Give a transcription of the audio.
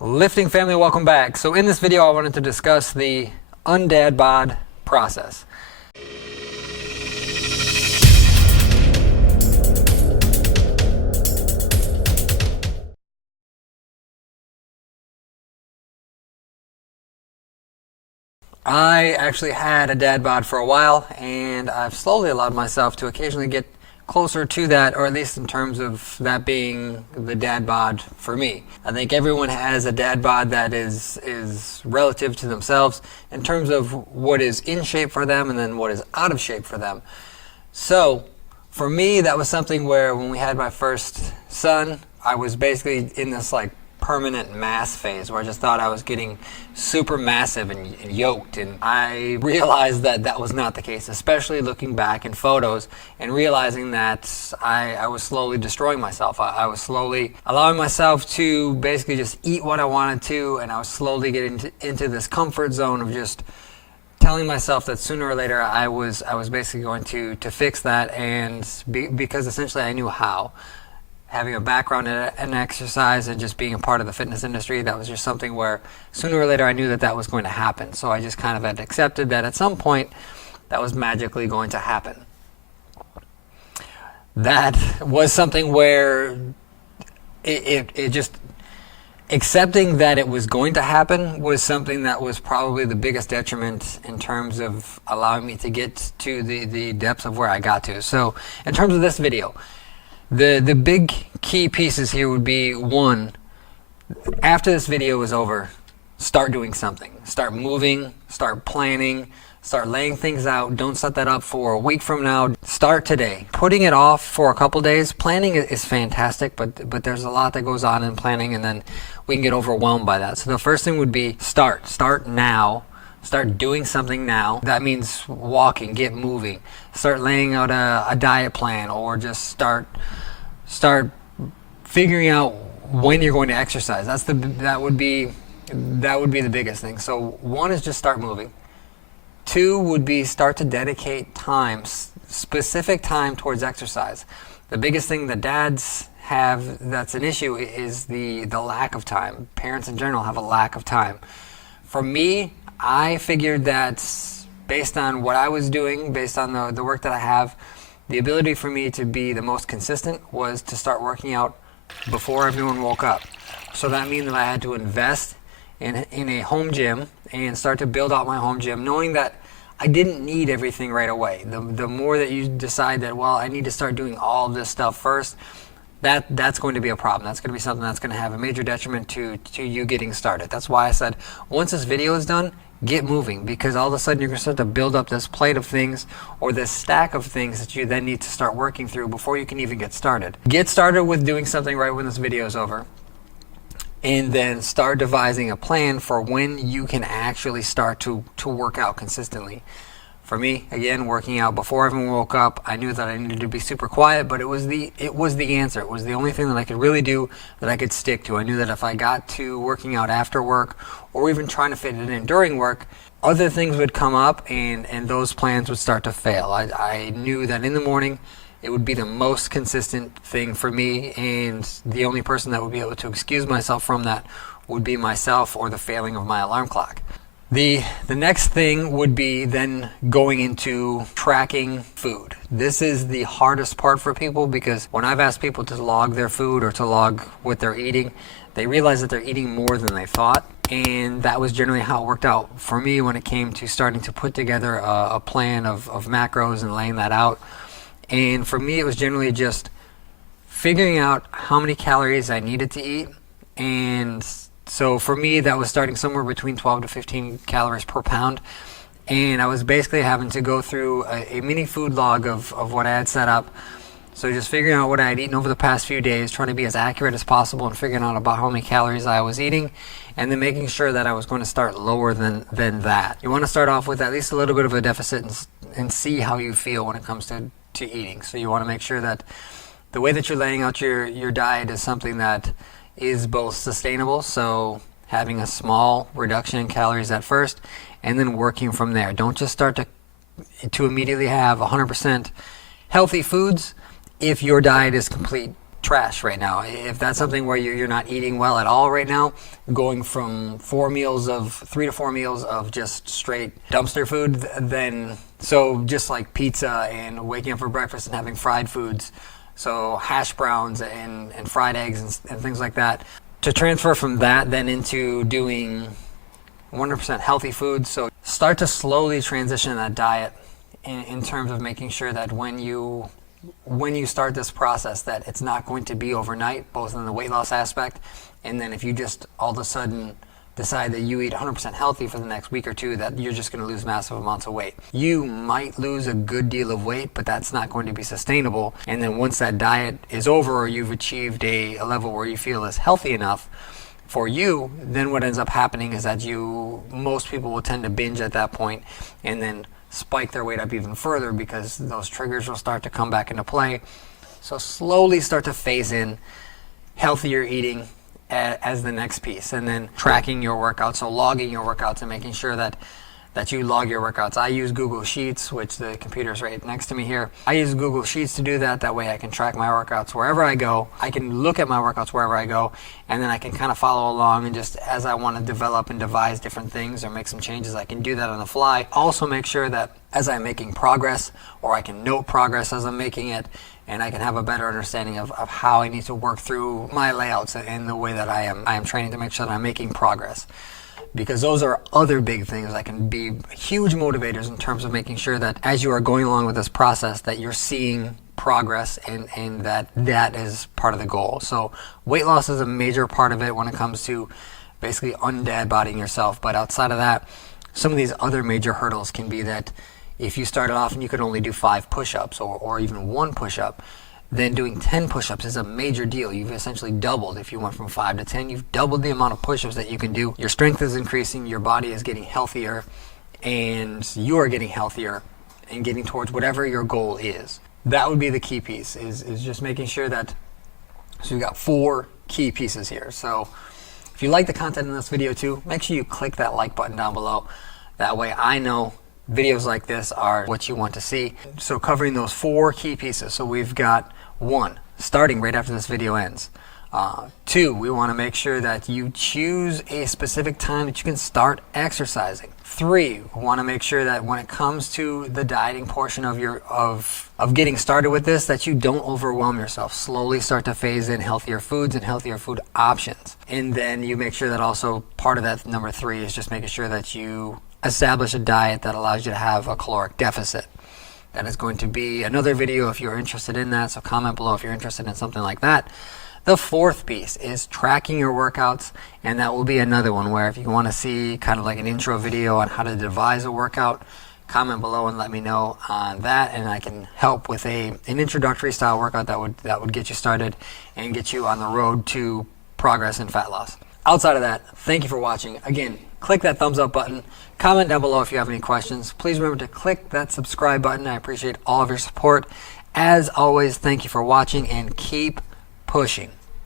Lifting family, welcome back. So in this video I wanted to discuss the Dad Bod process. I actually had a dad bod for a while, and I've slowly allowed myself to occasionally get closer to that, or at least in terms of that being the dad bod for me. I think everyone has a dad bod that is relative to themselves in terms of what is in shape for them and then what is out of shape for them. So for me, that was something where when we had my first son, I was basically in this like permanent mass phase where I just thought I was getting super massive and yoked, and I realized that that was not the case, especially looking back in photos and realizing that I was slowly destroying myself. I was slowly allowing myself to basically just eat what I wanted to, and I was slowly getting into this comfort zone of just telling myself that sooner or later I was basically going to fix that, and because essentially I knew how. Having a background in exercise and just being a part of the fitness industry, that was just something where sooner or later I knew that that was going to happen. So I just kind of had accepted that at some point that was magically going to happen. That was something where it just, accepting that it was going to happen was something that was probably the biggest detriment in terms of allowing me to get to the depths of where I got to. So in terms of this video, the big key pieces here would be, one, after this video is over, start doing something. Start moving, start planning, start laying things out. Don't set that up for a week from now. Start today. Putting it off for a couple days, planning is fantastic, but there's a lot that goes on in planning, and then we can get overwhelmed by that. So the first thing would be start now. Start doing something now. That means walking, get moving. Start laying out a diet plan, or just start figuring out when you're going to exercise. That would be the biggest thing. So one is just start moving. Two would be start to dedicate time, specific time towards exercise. The biggest thing that dads have that's an issue is the lack of time. Parents in general have a lack of time. For me, I figured that based on what I was doing, based on the work that I have, the ability for me to be the most consistent was to start working out before everyone woke up. So that means that I had to invest in a home gym and start to build out my home gym, knowing that I didn't need everything right away. The more that you decide that, well, I need to start doing all this stuff first, that's going to be a problem. That's going to be something that's going to have a major detriment to you getting started. That's why I said, once this video is done, get moving, because all of a sudden you're going to start to build up this plate of things, or this stack of things that you then need to start working through before you can even get started. Get started with doing something right when this video is over, and then start devising a plan for when you can actually start to work out consistently. For me, again, working out before everyone woke up, I knew that I needed to be super quiet, but it was the answer. It was the only thing that I could really do that I could stick to. I knew that if I got to working out after work, or even trying to fit it in during work, other things would come up, and those plans would start to fail. I knew that in the morning, it would be the most consistent thing for me, and the only person that would be able to excuse myself from that would be myself or the failing of my alarm clock. The next thing would be then going into tracking food. This is the hardest part for people, because when I've asked people to log their food or to log what they're eating, they realize that they're eating more than they thought. And that was generally how it worked out for me when it came to starting to put together a plan of macros and laying that out. And for me, it was generally just figuring out how many calories I needed to eat. And so for me, that was starting somewhere between 12 to 15 calories per pound. And I was basically having to go through a mini food log of what I had set up. So just figuring out what I had eaten over the past few days, trying to be as accurate as possible and figuring out about how many calories I was eating, and then making sure that I was going to start lower than that. You want to start off with at least a little bit of a deficit and see how you feel when it comes to eating. So you want to make sure that the way that you're laying out your diet is something that is both sustainable, so having a small reduction in calories at first, and then working from there. Don't just start to immediately have 100% healthy foods if your diet is complete trash right now. If that's something where you're not eating well at all right now, going from 3 to 4 meals of just straight dumpster food, then so just like pizza and waking up for breakfast and having fried foods, so hash browns and fried eggs and things like that, to transfer from that then into doing 100% healthy foods. So start to slowly transition that diet in terms of making sure that when you start this process, that it's not going to be overnight, both in the weight loss aspect, and then if you just all of a sudden decide that you eat 100% healthy for the next week or two, that you're just going to lose massive amounts of weight. You might lose a good deal of weight, but that's not going to be sustainable. And then once that diet is over, or you've achieved a level where you feel is healthy enough for you, then what ends up happening is that most people will tend to binge at that point and then spike their weight up even further, because those triggers will start to come back into play. So slowly start to phase in healthier eating as the next piece, and then tracking your workouts, so logging your workouts and making sure that you log your workouts. I use Google Sheets, which the computer's right next to me here. I use Google Sheets to do that. That way I can track my workouts wherever I go. I can look at my workouts wherever I go, and then I can kind of follow along, and just as I want to develop and devise different things or make some changes, I can do that on the fly. Also make sure that as I'm making progress, or I can note progress as I'm making it, and I can have a better understanding of how I need to work through my layouts and the way that I am training to make sure that I'm making progress. Because those are other big things that can be huge motivators in terms of making sure that as you are going along with this process, that you're seeing progress, and that is part of the goal. So weight loss is a major part of it when it comes to basically undad bodying yourself. But outside of that, some of these other major hurdles can be that if you started off and you could only do 5 push-ups or even 1 push-up, then doing 10 push-ups is a major deal. You've essentially doubled. If you went from 5 to 10, you've doubled the amount of push-ups that you can do. Your strength is increasing, your body is getting healthier, and you are getting healthier and getting towards whatever your goal is. That would be the key piece, is just making sure that, so you've got 4 key pieces here. So if you like the content in this video too, make sure you click that like button down below. That way I know videos like this are what you want to see. So covering those 4 key pieces. So we've got 1, starting right after this video ends. 2, we want to make sure that you choose a specific time that you can start exercising. 3, we want to make sure that when it comes to the dieting portion of getting started with this, that you don't overwhelm yourself. Slowly start to phase in healthier foods and healthier food options. And then you make sure that also part of that number 3 is just making sure that you establish a diet that allows you to have a caloric deficit. That is going to be another video if you're interested in that, so comment below if you're interested in something like that. The 4th piece is tracking your workouts, and that will be another one where if you want to see kind of like an intro video on how to devise a workout, comment below and let me know on that, and I can help with an introductory style workout that would get you started and get you on the road to progress in fat loss. Outside of that, thank you for watching. Again, click that thumbs up button. Comment down below if you have any questions. Please remember to click that subscribe button. I appreciate all of your support. As always, thank you for watching, and keep pushing.